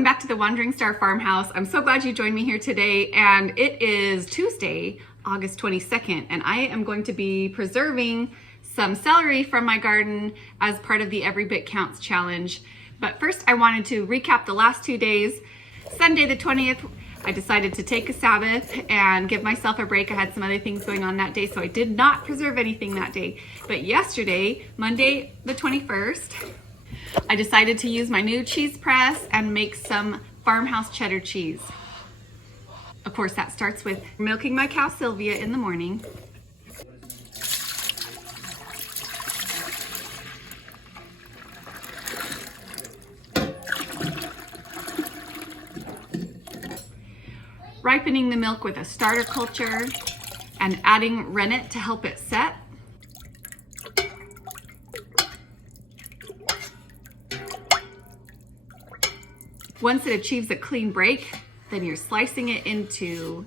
Welcome back to the Wandering Star Farmhouse. I'm so glad you joined me here today, and it is Tuesday, August 22nd, and I am going to be preserving some celery from my garden as part of the Every Bit Counts challenge. But first I wanted to recap the last 2 days. Sunday the 20th, I decided to take a Sabbath and give myself a break. I had some other things going on that day, so I did not preserve anything that day. But yesterday, Monday the 21st, I decided to use my new cheese press and make some Farmhouse cheddar cheese. Of course, that starts with milking my cow Sylvia in the morning. Ripening the milk with a starter culture and adding rennet to help it set. Once it achieves a clean break, then you're slicing it into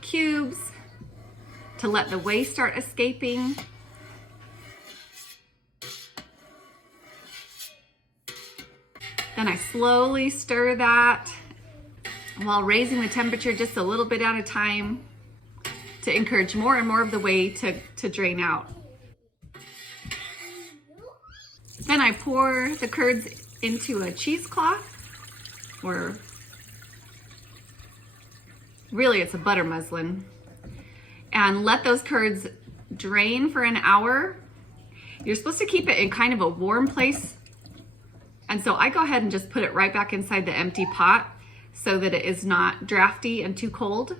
cubes to let the whey start escaping. Then I slowly stir that while raising the temperature just a little bit at a time to encourage more and more of the whey to drain out. Then I pour the curds into a cheesecloth, or really it's a butter muslin, and let those curds drain for an hour. You're supposed to keep it in kind of a warm place, and so I go ahead and just put it right back inside the empty pot so that it is not drafty and too cold.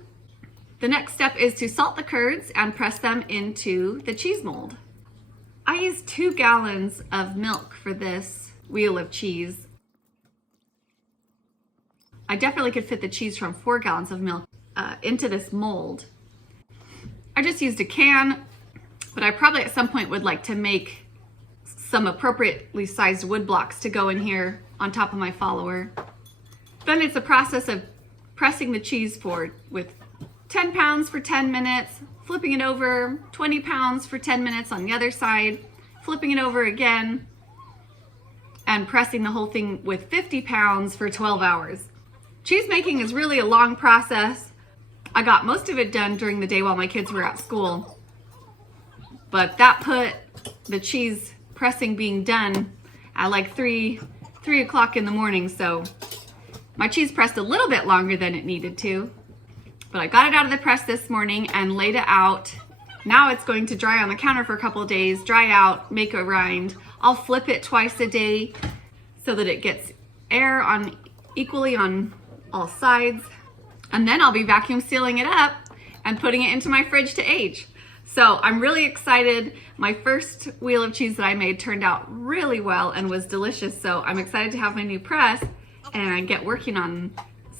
The next step is to salt the curds and press them into the cheese mold. I used 2 gallons of milk for this wheel of cheese. I definitely could fit the cheese from 4 gallons of milk into this mold. I just used a can, but I probably at some point would like to make some appropriately sized wood blocks to go in here on top of my follower. Then it's a process of pressing the cheese with 10 pounds for 10 minutes, flipping it over, 20 pounds for 10 minutes on the other side, flipping it over again, and pressing the whole thing with 50 pounds for 12 hours. Cheese making is really a long process. I got most of it done during the day while my kids were at school, but that put the cheese pressing being done at like 3 o'clock in the morning, so my cheese pressed a little bit longer than it needed to, but I got it out of the press this morning and laid it out. Now it's going to dry on the counter for a couple of days, dry out, make a rind. I'll flip it twice a day so that it gets air equally on all sides, and then I'll be vacuum sealing it up and putting it into my fridge to age. So I'm really excited. My first wheel of cheese that I made turned out really well and was delicious, so I'm excited to have my new press and get working on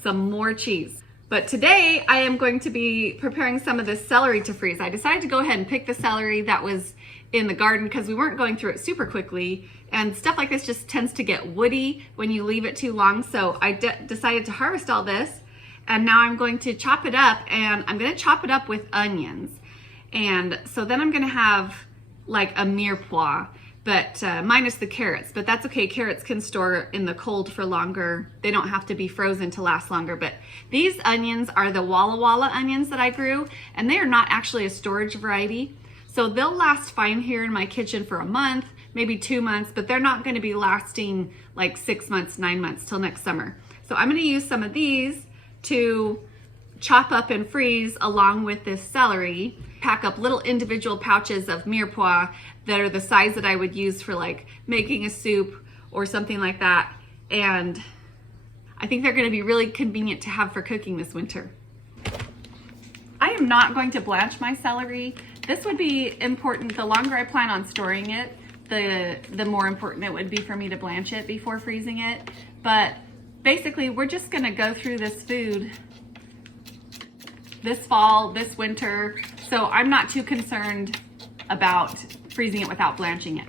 some more cheese. But today I am going to be preparing some of this celery to freeze. I decided to go ahead and pick the celery that was in the garden because we weren't going through it super quickly, and stuff like this just tends to get woody when you leave it too long. So I decided to harvest all this, and now I'm going to chop it up, and I'm going to chop it up with onions. And so then I'm going to have like a mirepoix, but minus the carrots, but that's okay. Carrots can store in the cold for longer. They don't have to be frozen to last longer. But these onions are the Walla Walla onions that I grew, and they are not actually a storage variety. So they'll last fine here in my kitchen for a month, maybe 2 months, but they're not going to be lasting like 6 months, 9 months till next summer. So I'm going to use some of these to chop up and freeze along with this celery. Pack up little individual pouches of mirepoix that are the size that I would use for like making a soup or something like that. And I think they're going to be really convenient to have for cooking this winter. I am not going to blanch my celery. This would be important. The longer I plan on storing it, the more important it would be for me to blanch it before freezing it. But basically, we're just going to go through this food this fall, this winter, so I'm not too concerned about freezing it without blanching it.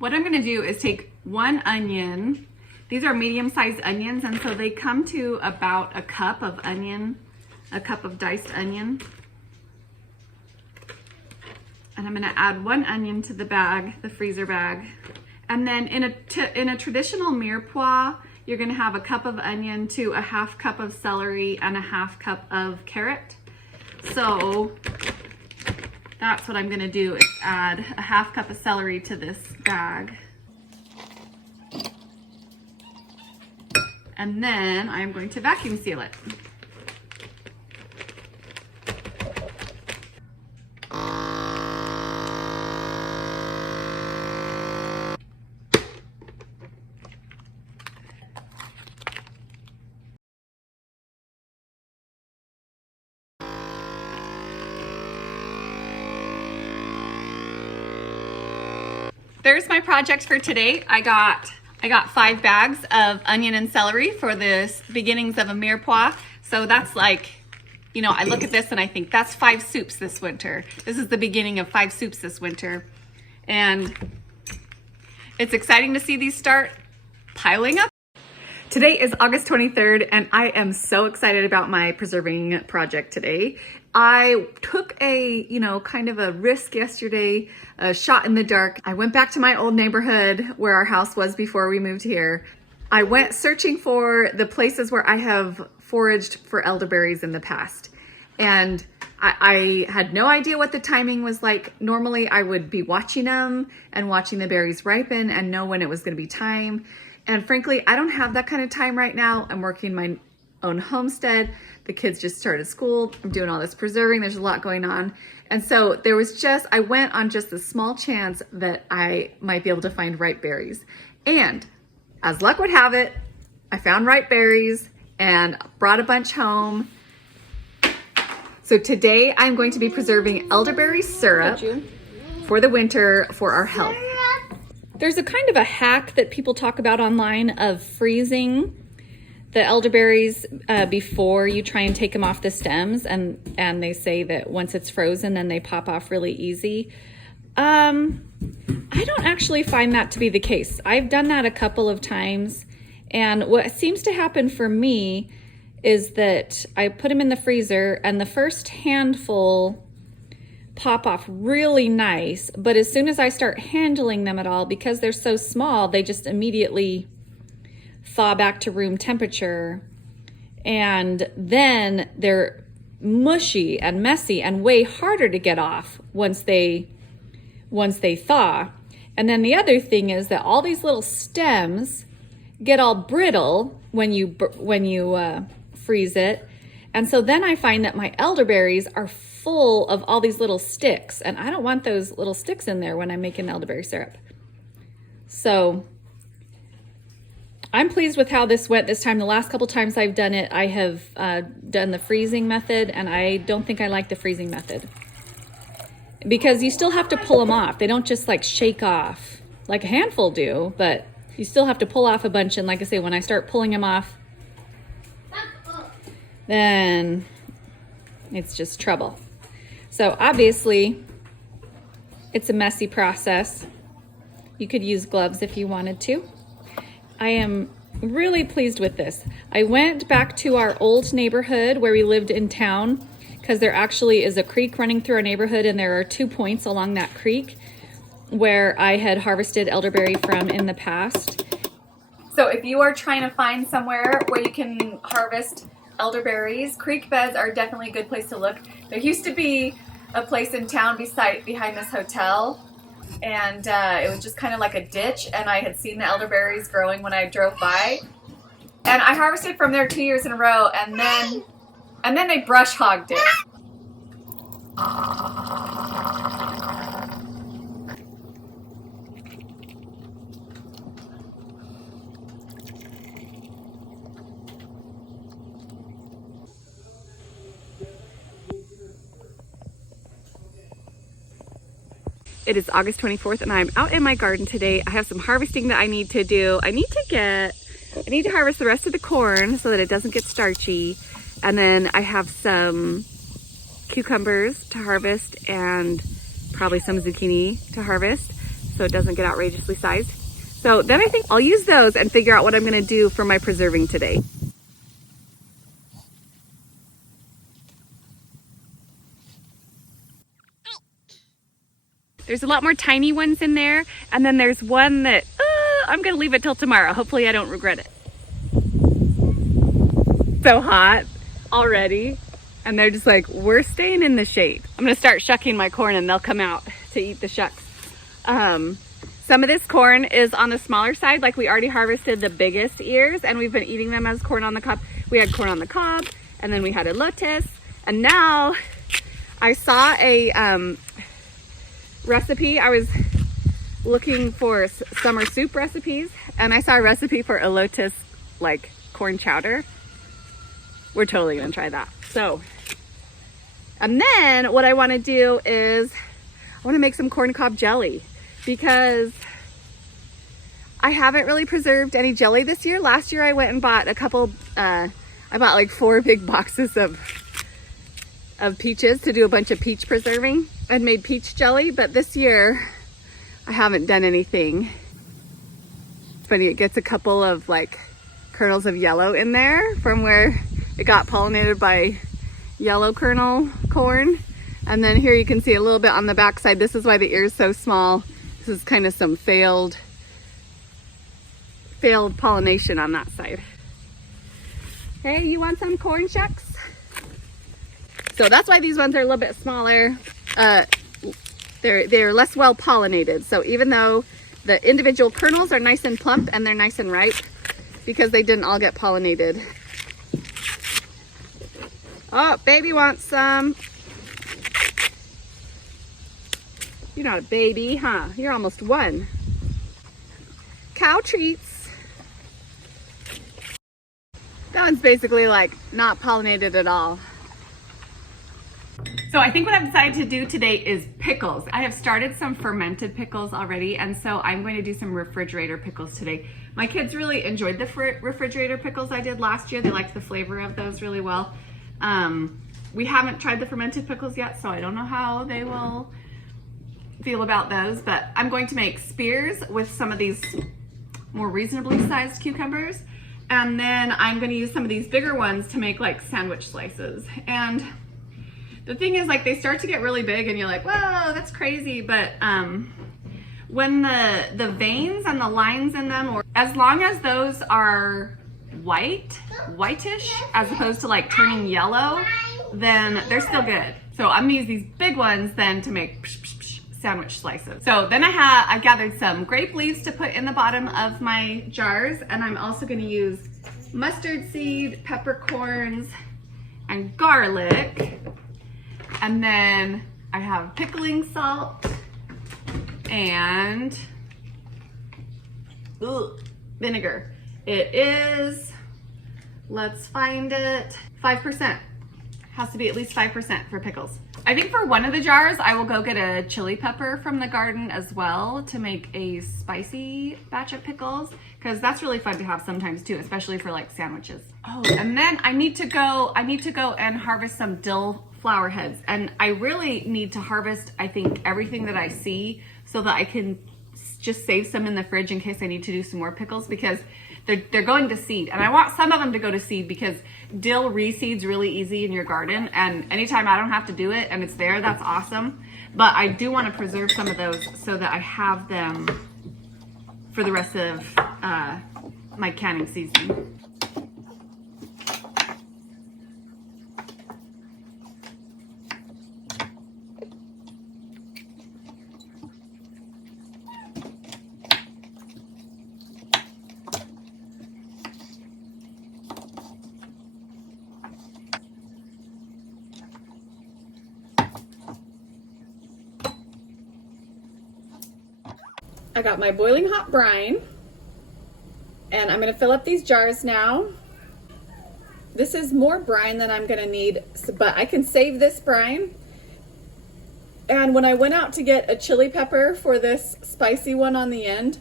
What I'm gonna do is take one onion. These are medium-sized onions, and so they come to about a cup of onion, a cup of diced onion. And I'm gonna add one onion to the bag, the freezer bag. And then in a traditional mirepoix, you're gonna have a cup of onion to a half cup of celery and a half cup of carrot. So that's what I'm gonna do, is add a half cup of celery to this bag. And then I'm going to vacuum seal it. There's my project for today. I got 5 bags of onion and celery for the beginnings of a mirepoix. So that's like, you know, I look at this and I think that's 5 soups this winter. This is the beginning of 5 soups this winter. And it's exciting to see these start piling up. Today is August 23rd, and I am so excited about my preserving project today. I took a, kind of a risk yesterday, a shot in the dark. I went back to my old neighborhood where our house was before we moved here. I went searching for the places where I have foraged for elderberries in the past. And I had no idea what the timing was like. Normally I would be watching them and watching the berries ripen and know when it was gonna be time. And frankly, I don't have that kind of time right now. I'm working my own homestead. The kids just started school. I'm doing all this preserving. There's a lot going on. And so I went on just the small chance that I might be able to find ripe berries. And as luck would have it, I found ripe berries and brought a bunch home. So today I'm going to be preserving elderberry syrup for the winter for our health. There's a kind of a hack that people talk about online of freezing the elderberries before you try and take them off the stems, and they say that once it's frozen then they pop off really easy. I don't actually find that to be the case. I've done that a couple of times, and what seems to happen for me is that I put them in the freezer and the first handful pop off really nice, but as soon as I start handling them at all, because they're so small, they just immediately thaw back to room temperature, and then they're mushy and messy and way harder to get off once they thaw. And then the other thing is that all these little stems get all brittle when you freeze it, and so then I find that my elderberries are full of all these little sticks, and I don't want those little sticks in there when I'm making elderberry syrup. So I'm pleased with how this went this time. The last couple times I've done it, I have done the freezing method, and I don't think I like the freezing method because you still have to pull them off. They don't just like shake off like a handful do, but you still have to pull off a bunch. And like I say, when I start pulling them off, then it's just trouble. So obviously it's a messy process. You could use gloves if you wanted to. I am really pleased with this. I went back to our old neighborhood where we lived in town, because there actually is a creek running through our neighborhood, and there are 2 points along that creek where I had harvested elderberry from in the past. So if you are trying to find somewhere where you can harvest elderberries, creek beds are definitely a good place to look. There used to be a place in town behind this hotel, and it was just kind of like a ditch, and I had seen the elderberries growing when I drove by, and I harvested from there 2 years in a row, and then they brush hogged it. It is August 24th and I'm out in my garden today. I have some harvesting that I need to do. I need to harvest the rest of the corn so that it doesn't get starchy. And then I have some cucumbers to harvest and probably some zucchini to harvest. so it doesn't get outrageously sized. So then I think I'll use those and figure out what I'm gonna do for my preserving today. There's a lot more tiny ones in there, and then there's one that I'm gonna leave it till tomorrow. Hopefully I don't regret it. So hot already, and they're just like, we're staying in the shade. I'm gonna start shucking my corn and they'll come out to eat the shucks. Some of this corn is on the smaller side, like we already harvested the biggest ears and we've been eating them as corn on the cob. We had corn on the cob, and then we had elotes, and now I saw a recipe. I was looking for summer soup recipes, and I saw a recipe for elotes, like corn chowder. We're totally gonna try that. So, and then what I wanna do is I wanna make some corn cob jelly, because I haven't really preserved any jelly this year. Last year I went and bought a couple, I bought like 4 big boxes of peaches to do a bunch of peach preserving and made peach jelly, but this year I haven't done anything. It's funny, it gets a couple of like kernels of yellow in there from where it got pollinated by yellow kernel corn. And then here you can see a little bit on the back side. This is why the ear is so small. This is kind of some failed pollination on that side. Hey, you want some corn shucks? So that's why these ones are a little bit smaller. They're less well pollinated. So even though the individual kernels are nice and plump and they're nice and ripe, because they didn't all get pollinated. Oh, baby wants some. You're not a baby, huh? You're almost 1. Cow treats. That one's basically like not pollinated at all. So I think what I've decided to do today is pickles. I have started some fermented pickles already, and so I'm going to do some refrigerator pickles today. My kids really enjoyed the refrigerator pickles I did last year. They liked the flavor of those really well. We haven't tried the fermented pickles yet, so I don't know how they will feel about those, but I'm going to make spears with some of these more reasonably sized cucumbers, and then I'm going to use some of these bigger ones to make like sandwich slices. And the thing is, like, they start to get really big and you're like, whoa, that's crazy. But when the veins and the lines in them, or as long as those are whitish, as opposed to like turning yellow, then they're still good. So I'm gonna use these big ones then to make sandwich slices. So then I gathered some grape leaves to put in the bottom of my jars, and I'm also gonna use mustard seed, peppercorns, and garlic. And then I have pickling salt and vinegar. It is, let's find it, 5%. Has to be at least 5% for pickles. I think for one of the jars, I will go get a chili pepper from the garden as well to make a spicy batch of pickles, because that's really fun to have sometimes too, especially for like sandwiches. Oh, and then I need to go and harvest some dill flower heads. And I really need to harvest, I think, everything that I see so that I can just save some in the fridge in case I need to do some more pickles, because they're going to seed. And I want some of them to go to seed because dill reseeds really easy in your garden. And anytime I don't have to do it and it's there, that's awesome. But I do want to preserve some of those so that I have them for the rest of my canning season. I got my boiling hot brine, and I'm gonna fill up these jars now. This is more brine than I'm gonna need, but I can save this brine. And when I went out to get a chili pepper for this spicy one on the end,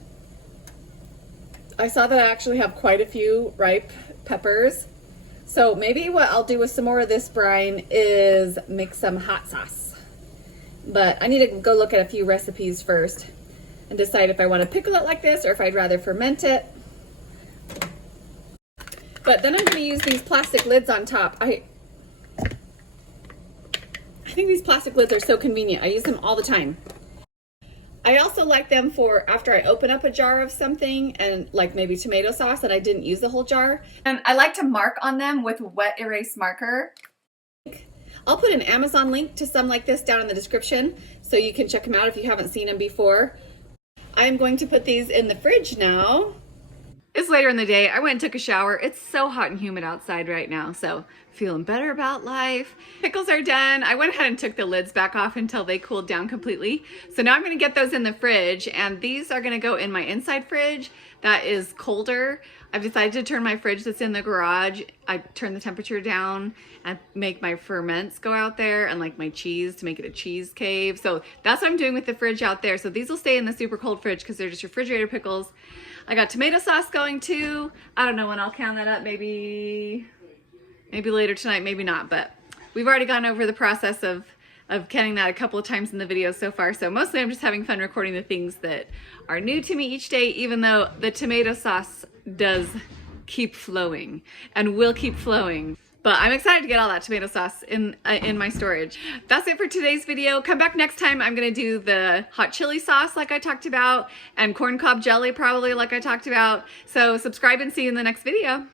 I saw that I actually have quite a few ripe peppers. So maybe what I'll do with some more of this brine is make some hot sauce. But I need to go look at a few recipes first. and decide if I want to pickle it like this or if I'd rather ferment it. But then I'm going to use these plastic lids on top. I think these plastic lids are so convenient. I use them all the time. I also like them for after I open up a jar of something and like maybe tomato sauce and I didn't use the whole jar. And I like to mark on them with wet erase marker. I'll put an Amazon link to some like this down in the description so you can check them out if you haven't seen them before. I'm going to put these in the fridge now. It's later in the day. I went and took a shower. It's so hot and humid outside right now, so feeling better about life. Pickles are done. I went ahead and took the lids back off until they cooled down completely. So now I'm going to get those in the fridge, and these are going to go in my inside fridge that is colder. I've decided to turn my fridge that's in the garage. I turn the temperature down and make my ferments go out there and like my cheese to make it a cheese cave. So that's what I'm doing with the fridge out there. So these will stay in the super cold fridge because they're just refrigerator pickles. I got tomato sauce going too. I don't know when I'll can that up. Maybe later tonight, maybe not. But we've already gone over the process of canning that a couple of times in the video so far. So mostly I'm just having fun recording the things that are new to me each day, even though the tomato sauce does keep flowing and will keep flowing. But I'm excited to get all that tomato sauce in my storage. That's it for today's video. Come back next time. I'm gonna do the hot chili sauce like I talked about and corn cob jelly probably like I talked about. So subscribe and see you in the next video.